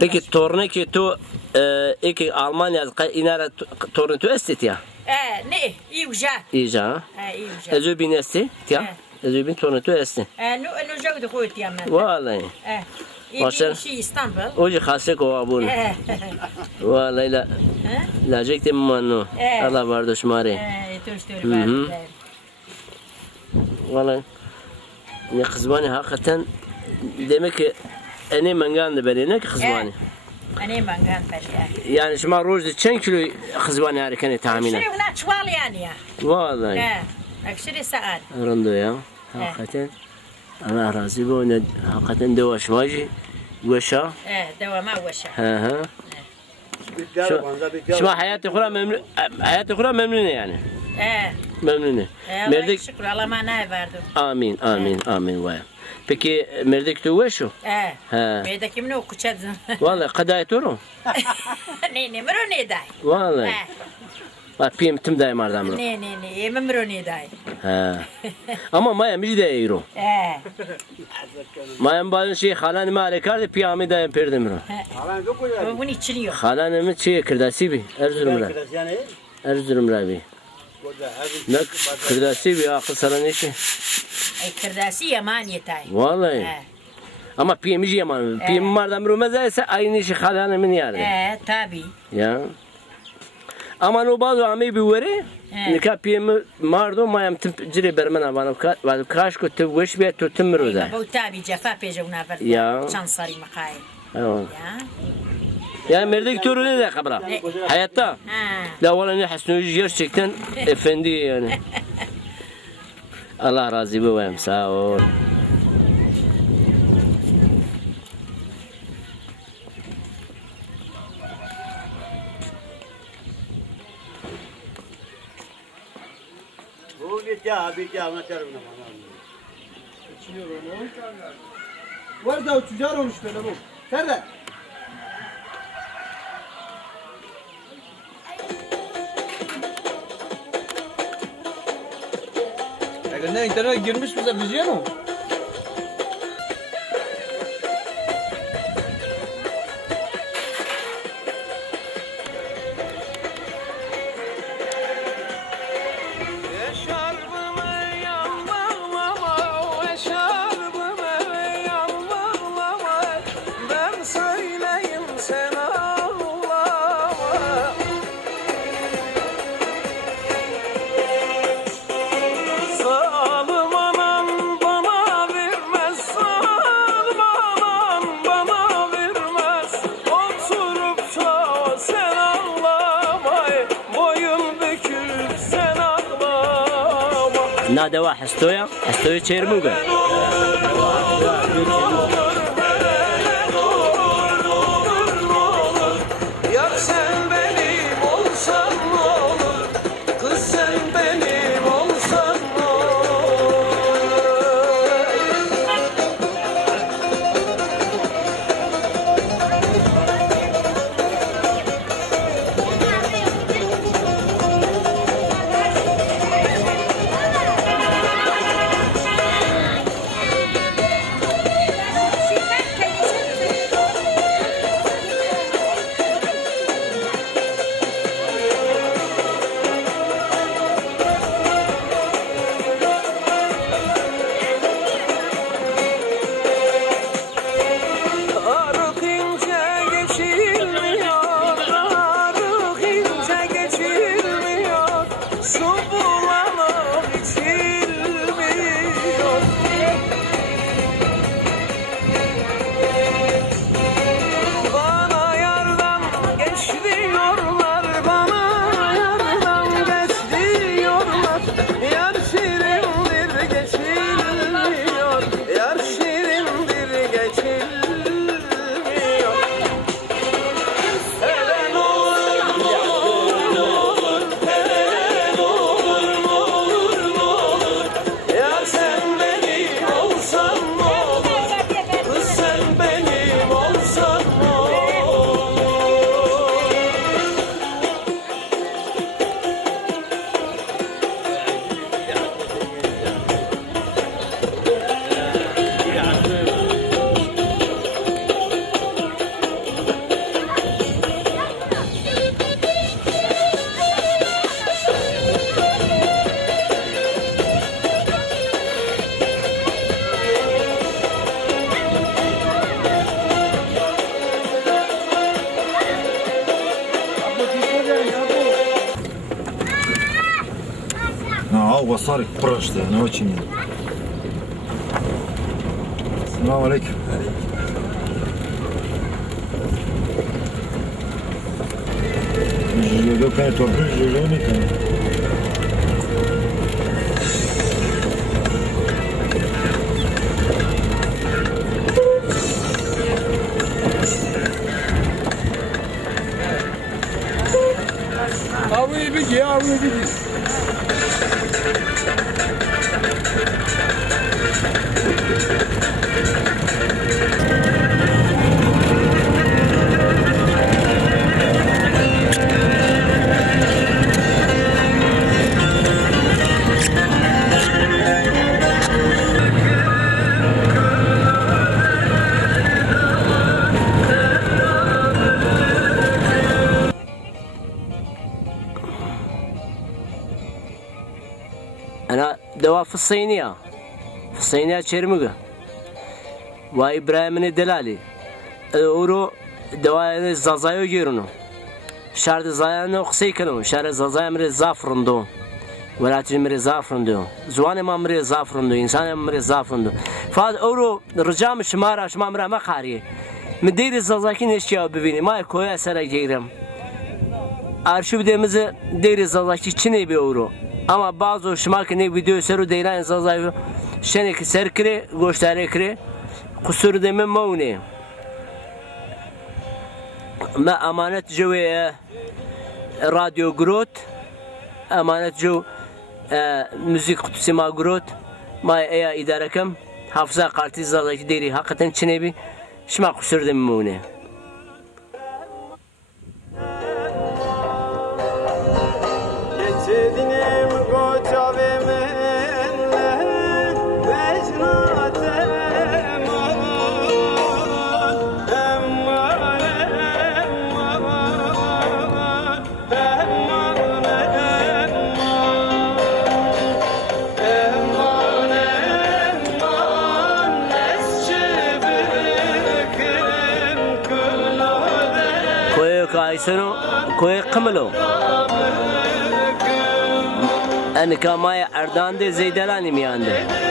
Peki torneki tu iki Almanya inara torne tu estet ya? Ne? İyice. İyice. İyice. Ezubin esti ya? Ezubin torne tu esti. No jogo koyut ya ben. Vallahi. İyi şey İstanbul. Oje khase ko abun. Vallahi la jekte manu. Allah vardı şmare. Vallahi. Ne kızbani hakikaten demek ki ene mangan beri ne kızbani. Ene mangan beri. Yani şma roz çen kilo kızbani harekene tahminen. Şuraya buna çuval yani ya. Vallahi. Akşiri saat. Rando ya. Hakikaten. Ana razı bu ne hakikaten devaş maji. وشا دوامه وشا ها شو حياتي اخرى ممنون حياتي اخرى ممنونه يعني ممنونه مردك شكرا الله ما نافردو امين امين امين وای peki مردك تو وشو مردك منو كچد والله قداي تورو نه مرو نه دای والله Piyem tüm dayı mardam lo. Ne, emroni dayı. Ama maya miji de euro. Maya bazı şey halan mali kardı piyami dayı perdim lo. Halan yok ya. Bunu içiliyor. Halan mı şey kırdasi bi Erzurum'da. Erzurum'da bi. Ne kırdasi bi akıl saran işi. Kırdasi yaman yetay. Vallahi. Ama piyemci yaman. Piyem mardam lo mezaysa aynı işi halan mı yardı. Tabi. Ya. Ama no bazı ami biwere nika piyem mardo mayam tjiri bermana vanu kaş ko tu wish be tu timroda bu tabi cefa pejuna ver çan sari makay ya merdik turu ne de kabra hayatta la valla ne hasnuji gerçekten efendi yani Allah razı olsun sağ ol. Ya anlatıyorum bana. Geçiyor onu. Var da uçucar olmuş böyle bu. Nerede? Ne internet girmiş bize biliyor mu? نادى واحد حستويا تشيرموغا وصارك برشت أنا وشني. السلام عليكم. لو كانت وبرج لوني كان. أوي بيجي أوي بيجي. أنا دواء في الصينية شرمقة وإبراهيم الدلالي أورو دواء الزازايو يجيرنو شهر الزازايو قصيكنو شهر الزازايو مري زافرندو ولاتي مري زافرندو زواني ما مري زافرندو إنسان مري زافرندو فهذا أورو رجام شمارة مرا ما خاريه مدير الزازاكين اشياء ببيني ما يكوي أسرع جيرم arşiv demizi deri zazaki çine bir euro ama bazı şmarkini video seru deyran zazayı şenek serkre gösterekre kusur demin mauni ma amanet jowe radyo grot amanet jo müzik kutusu ma grot ma eya idarekem hafıza kartı zazaki deri hakikaten çine bir şma kusur demin mauni كايسنو كوي قملو أنا كماي أردان دي زيدلاني ميانده